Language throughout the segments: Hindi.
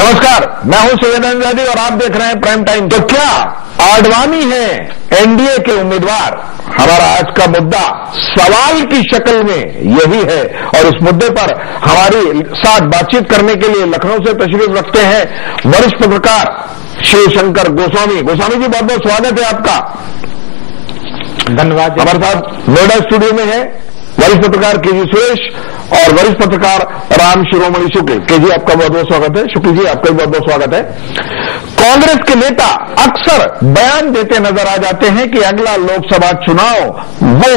नमस्कार, मैं हूं सैयद अंजादी और आप देख रहे हैं प्राइम टाइम। तो क्या आडवाणी है एनडीए के उम्मीदवार? हमारा आज का मुद्दा सवाल की शक्ल में यही है और इस मुद्दे पर हमारी साथ बातचीत करने के लिए लखनऊ से तशरीफ रखते हैं वरिष्ठ पत्रकार शिवशंकर गोस्वामी। गोस्वामी जी, बहुत बहुत स्वागत है आपका। धन्यवाद। हमारे साथ नोएडा स्टूडियो में है वरिष्ठ पत्रकार केजी सुरेश और वरिष्ठ पत्रकार राम शिरोमणि शुक्ल। केजी, आपका बहुत बहुत स्वागत है। शुक्ल जी, आपका भी बहुत बहुत स्वागत है। कांग्रेस के नेता अक्सर बयान देते नजर आ जाते हैं कि अगला लोकसभा चुनाव वो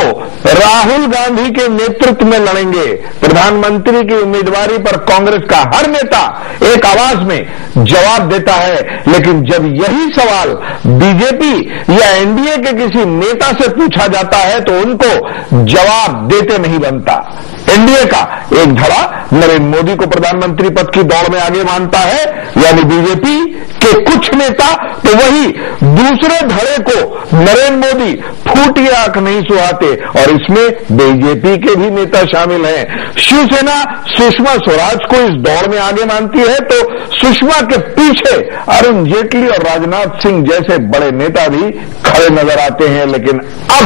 राहुल गांधी के नेतृत्व में लड़ेंगे। प्रधानमंत्री की उम्मीदवारी पर कांग्रेस का हर नेता एक आवाज में जवाब देता है, लेकिन जब यही सवाल बीजेपी या एनडीए के किसी नेता से पूछा जाता है तो उनको जवाब देते नहीं बनता। एनडीए का एक धड़ा नरेंद्र मोदी को प्रधानमंत्री पद की दौड़ में आगे मानता है, यानी बीजेपी के कुछ नेता, तो वही दूसरे धड़े को नरेंद्र मोदी फूटी आंख नहीं सुहाते और इसमें बीजेपी के भी नेता शामिल हैं। शिवसेना सुषमा स्वराज को इस दौड़ में आगे मानती है तो सुषमा के पीछे अरुण जेटली और राजनाथ सिंह जैसे बड़े नेता भी खड़े नजर आते हैं। लेकिन अब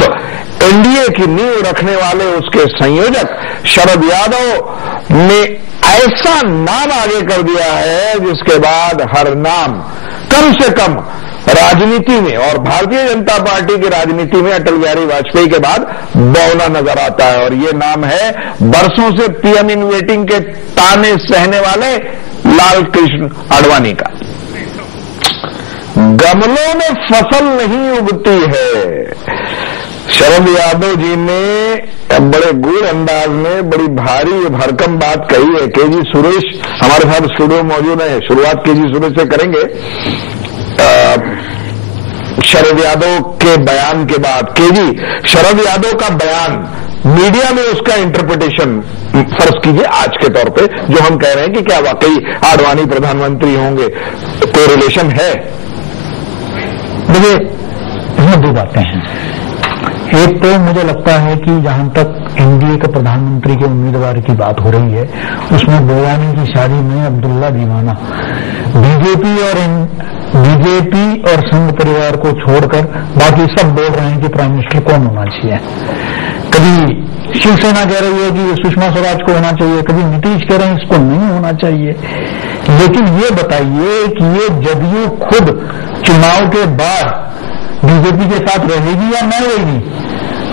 एनडीए की नींव रखने वाले उसके संयोजक शरद यादव ने ऐसा नाम आगे कर दिया है जिसके बाद हर नाम कम से कम राजनीति में और भारतीय जनता पार्टी की राजनीति में अटल बिहारी वाजपेयी के बाद बौना नजर आता है। और ये नाम है बरसों से पीएम इन वेटिंग के ताने सहने वाले लाल कृष्ण आडवाणी का। गमलों में फसल नहीं उगती है। शरद यादव जी ने बड़े गूढ़ अंदाज में बड़ी भारी भरकम बात कही है। केजी सुरेश हमारे साथ स्टूडियो में मौजूद है। शुरुआत केजी सुरेश से करेंगे। शरद यादव के बयान के बाद केजी, शरद यादव का बयान मीडिया में उसका इंटरप्रिटेशन फर्ज कीजिए आज के तौर पे, जो हम कह रहे हैं कि क्या वाकई आडवाणी प्रधानमंत्री होंगे, कोई रिलेशन है? देखिए, इसमें दो बातें हैं। एक तो मुझे लगता है कि जहां तक एनडीए के प्रधानमंत्री के उम्मीदवार की बात हो रही है, उसमें बोलानी की शादी में अब्दुल्ला दीवाना बीजेपी और संघ परिवार को छोड़कर बाकी सब बोल रहे हैं कि प्राइम मिनिस्टर कौन होना चाहिए। कभी शिवसेना कह रही है कि सुषमा स्वराज को होना चाहिए, कभी नीतीश कह रहे हैं इसको नहीं होना चाहिए। लेकिन ये बताइए कि ये जदयू खुद चुनाव के बाद बीजेपी के साथ रहेगी या नहीं रहेगी?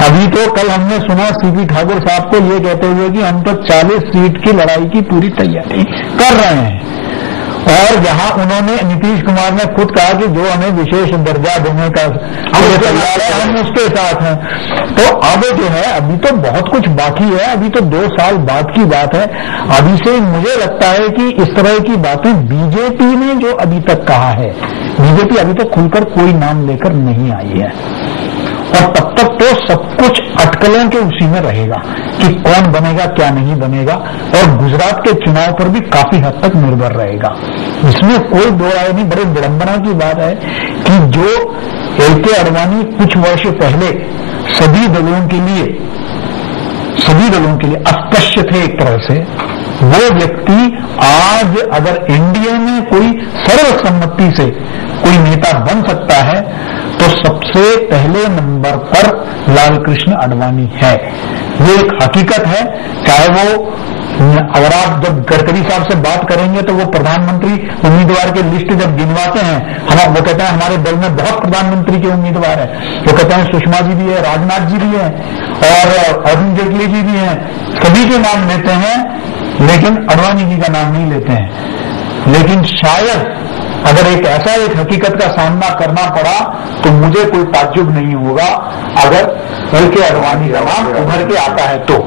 अभी तो कल हमने सुना सीपी ठाकुर साहब को ये कहते हुए कि हम तो 40 सीट की लड़ाई की पूरी तैयारी कर रहे हैं। और जहां उन्होंने नीतीश कुमार ने खुद कहा कि जो हमें विशेष दर्जा देने का तैयार है, हम उसके साथ हैं। तो अब जो है, अभी तो बहुत कुछ बाकी है, अभी तो 2 साल बाद की बात है। अभी से मुझे लगता है कि इस तरह की बातें बीजेपी ने जो अभी तक कहा है, बीजेपी अभी तक खुलकर कोई नाम लेकर नहीं आई है और तब तक तो सब कुछ अटकलों के उसी में रहेगा कि कौन बनेगा क्या नहीं बनेगा, और गुजरात के चुनाव पर भी काफी हद तक निर्भर रहेगा। इसमें कोई दो राय नहीं। बड़े विडंबना की बात है कि जो एल.के. आडवाणी कुछ वर्ष पहले सभी दलों के लिए अस्पष्ट थे एक तरह से, वो व्यक्ति आज अगर एनडीए में कोई सर्वसम्मति से कोई नेता बन सकता है तो सबसे पहले नंबर पर लाल कृष्ण आडवाणी है। ये एक हकीकत है। चाहे वो, अगर आप जब गडकरी साहब से बात करेंगे तो वो प्रधानमंत्री उम्मीदवार के लिस्ट जब गिनवाते हैं, वो कहते हैं हमारे दल में बहुत प्रधानमंत्री के उम्मीदवार है। वो कहते हैं सुषमा जी भी है, राजनाथ जी भी है और अरुण जेटली जी भी हैं। सभी के नाम लेते हैं लेकिन आडवाणी जी का नाम नहीं लेते हैं। लेकिन शायद अगर एक हकीकत का सामना करना पड़ा तो मुझे कोई ताज्जुब नहीं होगा अगर एल.के. आडवाणी का नाम उभर के आता है तो।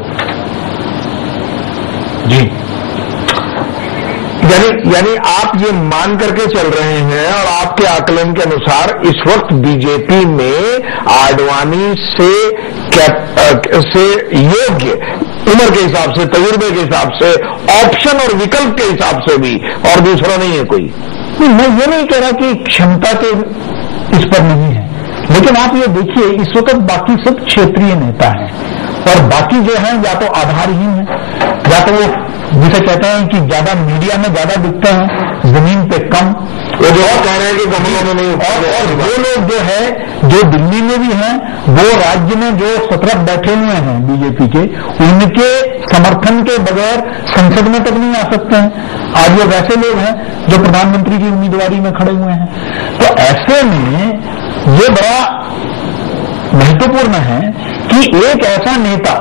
जी, यानी आप ये मान करके चल रहे हैं और आपके आकलन के अनुसार इस वक्त बीजेपी में आडवाणी से योग्य उम्र के हिसाब से, तजुर्बे के हिसाब से, ऑप्शन और विकल्प के हिसाब से भी और दूसरा नहीं है कोई? नहीं, मैं ये नहीं कह रहा कि क्षमता तो इस पर नहीं है, लेकिन आप ये देखिए इस वक्त बाकी सब क्षेत्रीय नेता हैं और बाकी जो है या तो आधारहीन है या तो वो जिसे कहते हैं कि ज्यादा मीडिया में ज्यादा दिखते हैं, जमीन पे कम। वो जो कह रहे हैं कि गमलों में नहीं, और वो लोग जो है, जो दिल्ली में भी हैं, वो राज्य में जो 17 बैठे हुए हैं बीजेपी के, उनके समर्थन के बगैर संसद में तक नहीं आ सकते हैं। आज वो वैसे लोग हैं जो प्रधानमंत्री की उम्मीदवारी में खड़े हुए हैं। तो ऐसे में ये बड़ा महत्वपूर्ण है कि एक ऐसा नेता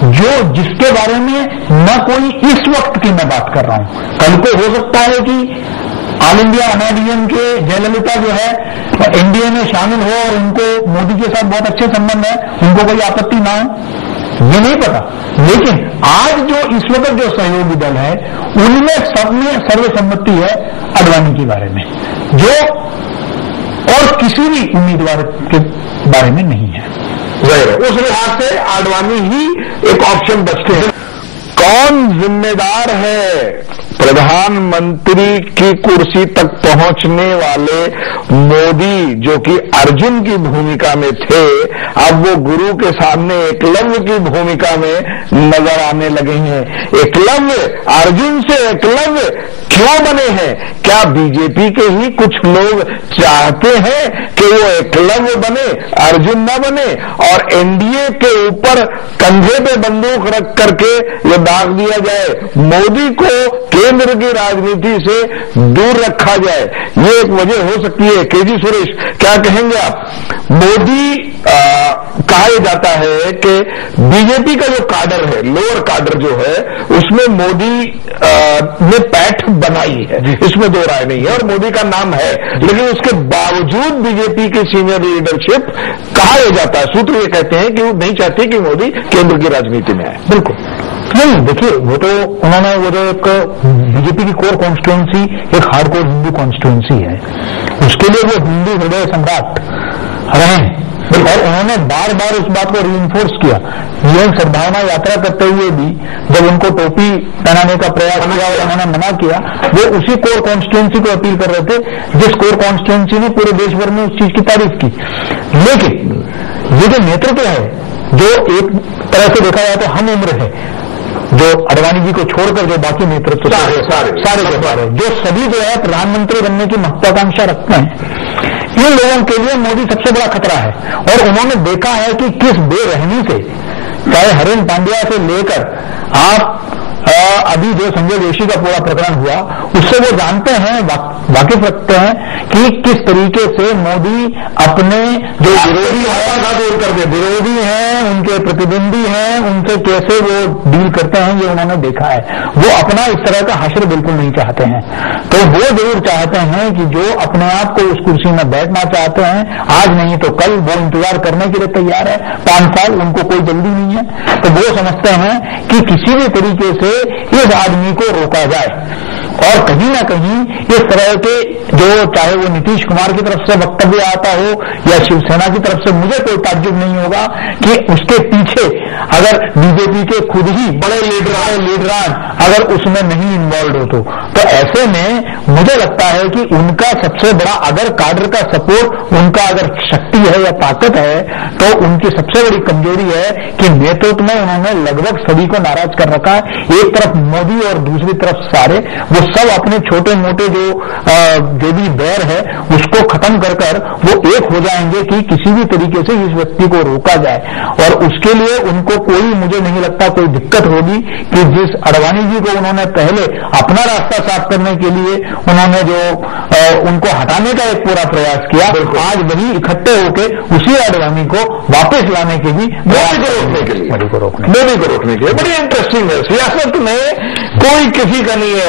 जिसके बारे में न कोई इस वक्त की मैं बात कर रहा हूं, कल को हो सकता है कि ऑल इंडिया अनाडीएम के जयललिता जो है एनडीए में शामिल हो और उनको मोदी के साथ बहुत अच्छे संबंध है, उनको कोई आपत्ति ना हो, ये नहीं पता। लेकिन आज जो इस वक्त जो सहयोगी दल है, उनमें सब में सर्वसम्मति है आडवाणी के बारे में, जो और किसी भी उम्मीदवार के बारे में नहीं है। उस लिहाज से आडवाणी ही एक ऑप्शन बचते हैं। कौन जिम्मेदार है प्रधानमंत्री की कुर्सी तक पहुंचने वाले मोदी, जो कि अर्जुन की भूमिका में थे, अब वो गुरु के सामने एकलव्य की भूमिका में नजर आने लगे हैं। एकलव्य, अर्जुन से एकलव्य क्यों बने हैं? क्या बीजेपी के ही कुछ लोग चाहते हैं कि वो एकलव्य बने, अर्जुन न बने, और एनडीए के ऊपर कंधे पे बंदूक रख करके ये दाग दिया जाए, मोदी को केंद्र की राजनीति से दूर रखा जाए? ये एक वजह हो सकती है। केजी सुरेश, क्या कहेंगे आप? मोदी कहा जाता है कि बीजेपी का जो काडर है, लोअर काडर जो है, उसमें मोदी ने पैठ बनाई है, इसमें दो राय नहीं है, और मोदी का नाम है, लेकिन उसके बावजूद बीजेपी की सीनियर लीडरशिप, कहा जाता है, सूत्र ये कहते हैं कि वो नहीं चाहती कि मोदी केंद्र की राजनीति में आए। बिल्कुल नहीं, देखिए वो तो उन्होंने वो जो एक बीजेपी की कोर कॉन्स्टिट्यूएंसी एक हार्डकोर हिंदू कॉन्स्टिट्यूएंसी है, उसके लिए वो हिंदू हृदय सम्राट रहे हैं, और उन्होंने बार बार उस बात को रीइंफोर्स किया। यूएन सद्भावना यात्रा करते हुए भी जब उनको टोपी पहनाने का प्रयास किया और उन्होंने मना किया, वो उसी कोर कॉन्स्टिट्यूएंसी को अपील कर रहे थे, जिस कोर कॉन्स्टिट्यूएंसी ने पूरे देश भर में उस चीज की तारीफ की। लेकिन ये जो नेतृत्व है, जो एक तरह से देखा जाए तो हम उम्र है, जो आडवाणी जी को छोड़कर जो बाकी नेतृत्व सारे जो सभी जो है प्रधानमंत्री बनने की महत्वाकांक्षा रखते हैं, इन लोगों के लिए मोदी सबसे बड़ा खतरा है। और उन्होंने देखा है कि किस बेरहमी से, चाहे हरेन पांड्या से लेकर आप अभी जो संजय जोशी का पूरा प्रकरण हुआ, उससे वो जानते हैं, वाकिफ रखते हैं कि किस तरीके से मोदी अपने जो विरोधी हैं, उनके प्रतिद्वंदी हैं, उनसे कैसे वो डील करते हैं, ये उन्होंने देखा है। वो अपना इस तरह का हश्र बिल्कुल नहीं चाहते हैं। तो वो जरूर चाहते हैं कि जो अपने आप को उस कुर्सी में बैठना चाहते हैं, आज नहीं तो कल, वो इंतजार करने के लिए तैयार है। 5 साल उनको कोई जल्दी नहीं है। तो वो समझते हैं कि किसी भी तरीके से इस आदमी को रोका जाए, और कहीं ना कहीं इस तरह के जो, चाहे वो नीतीश कुमार की तरफ से वक्तव्य आता हो या शिवसेना की तरफ से, मुझे कोई ताज्जुब नहीं होगा कि उसके पीछे अगर बीजेपी के खुद ही बड़े लीडरान अगर उसमें नहीं इन्वॉल्व हो तो ऐसे में मुझे लगता है कि उनका सबसे बड़ा, अगर काडर का सपोर्ट, उनका अगर शक्ति है या ताकत है, तो उनकी सबसे बड़ी कमजोरी है कि नेतृत्व में उन्होंने लगभग सभी को नाराज कर रखा है। एक तरफ मोदी और दूसरी तरफ सारे, वो सब अपने छोटे मोटे जो भी बैर है उसको खत्म कर वो एक हो जाएंगे कि किसी भी तरीके से इस व्यक्ति को रोका जाए। और उसके लिए उनको कोई, मुझे नहीं लगता कोई दिक्कत होगी कि जिस आडवाणी जी को उन्होंने पहले अपना रास्ता साफ करने के लिए उन्होंने जो उनको हटाने का एक पूरा प्रयास किया, आज वही इकट्ठे होकर उसी आडवाणी को वापस लाने के भी, मोदी को रोकने के लिए बड़ी इंटरेस्टिंग है। सियासत में कोई किसी का नहीं है।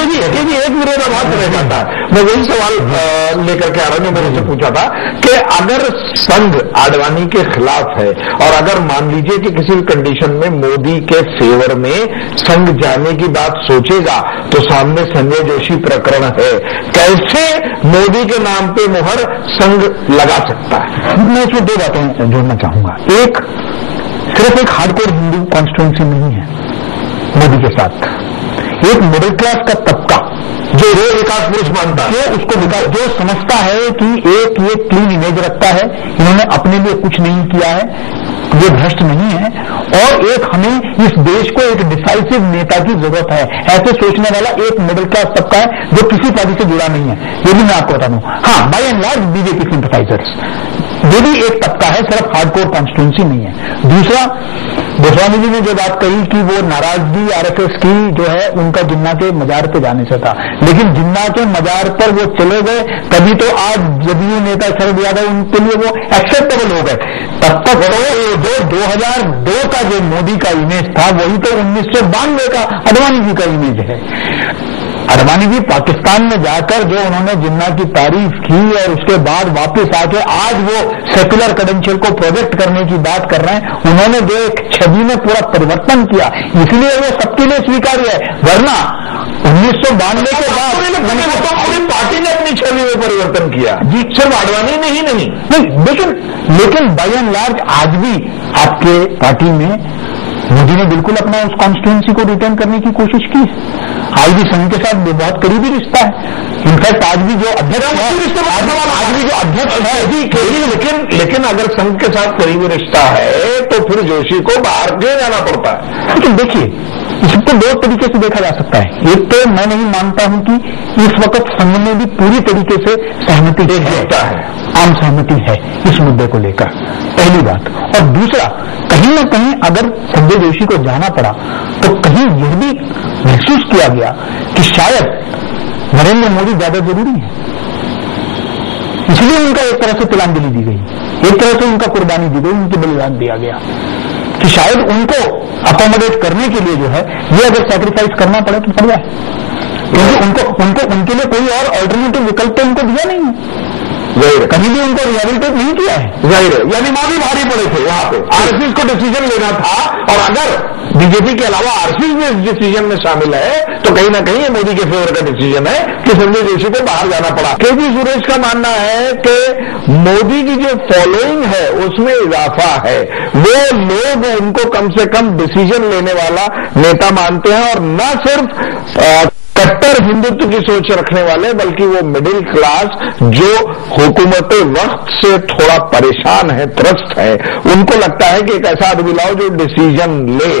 एक विरोधाभास रह जाता है। मैं वही सवाल लेकर के आ रहा हूं, मैंने से पूछा था कि अगर संघ आडवाणी के खिलाफ है, और अगर मान लीजिए कि किसी भी कंडीशन में मोदी के फेवर में संघ जाने की बात सोचेगा, तो सामने संजय जोशी प्रकरण है, कैसे मोदी के नाम पे मुहर संघ लगा सकता है? मैं इसमें 2 बातें जोड़ना चाहूंगा। एक, सिर्फ एक हार्डकोर हिंदू कॉन्स्टिट्यूएंसी नहीं है मोदी के साथ, एक मिडिल क्लास का तबका जो विकास पुरुष मानता है, उसको विकास, जो समझता है कि एक ये क्लीन इमेज रखता है, इन्होंने अपने लिए कुछ नहीं किया है, ये भ्रष्ट नहीं है, और एक हमें इस देश को एक डिसाइसिव नेता की जरूरत है। ऐसे सोचने वाला एक मिडिल क्लास तबका है जो किसी पार्टी से जुड़ा नहीं है, ये भी मैं आपको बता दूं। हाँ, by and large BJP sympathizers, ये भी एक तबका है, सिर्फ हार्डकोर कॉन्स्टिट्यूंसी नहीं है। दूसरा, गोस्वामी जी ने जो बात कही कि वो नाराजगी आरएसएस की जो है उनका जिन्ना के मजार पे जाने से था, लेकिन जिन्ना के मजार पर वो चले गए तभी तो आज जदयू नेता शरद यादव उनके लिए वो एक्सेप्टेबल हो गए। तब तक तो 2002 का जो मोदी का इमेज था वही तो 1992 का अडवाणी जी का इमेज है। अडवाणी जी पाकिस्तान में जाकर जो उन्होंने जिन्ना की तारीफ की और उसके बाद वापस आके आज वो सेक्युलर क्रेडेंशियल को प्रोजेक्ट करने की बात कर रहे हैं, उन्होंने जो एक छवि में पूरा परिवर्तन किया, इसलिए वो सबके लिए स्वीकार्य है। वरना 1992 के बाद पूरी पार्टी ने अपनी छवि में परिवर्तन किया जी, सिर्फ आडवाणी ने ही नहीं। लेकिन बाय एंड लार्ज आज भी आपके पार्टी में मोदी ने बिल्कुल अपना उस कॉन्स्टिट्यूंसी को रिटर्न करने की कोशिश की है। आज भी संघ के साथ बहुत करीबी रिश्ता है। इनफैक्ट आज भी जो अध्यक्ष है, लेकिन अगर संघ के साथ करीबी रिश्ता है तो फिर जोशी को बाहर क्यों जाना पड़ता है? लेकिन देखिए, इसको दो तरीके से देखा जा सकता है। एक तो मैं नहीं मानता हूं कि इस वक्त संघ में भी पूरी तरीके से सहमति है, आम सहमति है इस मुद्दे को लेकर, पहली बात। और दूसरा, कहीं ना कहीं अगर संजय जोशी को जाना पड़ा तो कहीं यह भी महसूस किया गया कि शायद नरेंद्र मोदी ज्यादा जरूरी है, इसलिए उनका एक तरह से तिलांजलि दी गई, एक तरह से उनका कुर्बानी दी गई, उनके बलिदान दिया गया कि शायद उनको अकोमोडेट करने के लिए जो है ये अगर सैक्रिफाइस करना पड़े तो पड़ जाए, क्योंकि उनके लिए कोई और अल्टरनेटिव विकल्प तो उनको दिया नहीं है, कभी भी उनको रिहेबिलिटेट नहीं किया है। जाहिर है, यानी मां भी भारी पड़े थे वहां पे, आरएसएस को डिसीजन लेना था, और अगर बीजेपी के अलावा आरएसएस भी इस डिसीजन में शामिल है तो कहीं ना कहीं ये मोदी के फेवर का डिसीजन है कि संजय जोशी को बाहर जाना पड़ा। केजी सुरेश का मानना है कि मोदी की जो फॉलोइंग है उसमें इजाफा है, वो लोग उनको कम से कम डिसीजन लेने वाला नेता मानते हैं, और न सिर्फ कट्टर हिंदुत्व की सोच रखने वाले बल्कि वो मिडिल क्लास जो हुकूमत वक्त से थोड़ा परेशान है, त्रस्त है, उनको लगता है कि एक ऐसा आदमी लाओ जो डिसीजन ले,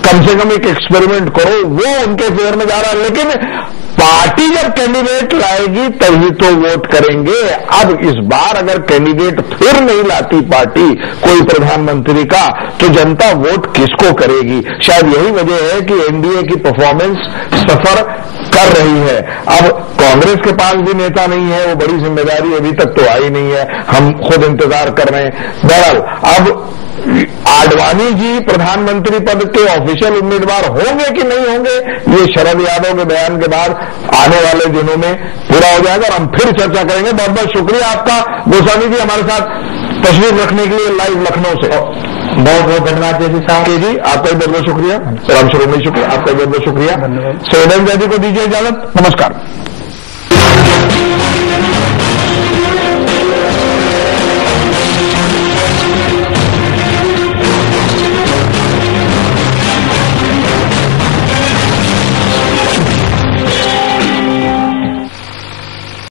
कम से कम एक एक्सपेरिमेंट करो, वो उनके फेवर में जा रहा है। लेकिन पार्टी जब कैंडिडेट लाएगी तभी तो वोट करेंगे। अब इस बार अगर कैंडिडेट फिर नहीं लाती पार्टी कोई प्रधानमंत्री का तो जनता वोट किसको करेगी? शायद यही वजह है कि एनडीए की परफॉर्मेंस सफर कर रही है। अब कांग्रेस के पास भी नेता नहीं है, वो बड़ी जिम्मेदारी अभी तक तो आई नहीं है, हम खुद इंतजार कर रहे हैं। बहरहाल अब आडवाणी जी प्रधानमंत्री पद के ऑफिशियल उम्मीदवार होंगे कि नहीं होंगे, ये शरद यादव के बयान के बाद आने वाले दिनों में पूरा हो जाएगा और हम फिर चर्चा करेंगे। बहुत बहुत शुक्रिया आपका गोस्वामी जी हमारे साथ तशरीफ रखने के लिए लाइव लखनऊ से। बहुत बहुत धन्यवाद जैसी साहब जी, आपका बहुत बहुत शुक्रिया। राम शिरोमणि शुक्रिया, आपका बहुत बहुत शुक्रिया। सैयद जी को दीजिए इजाजत, नमस्कार।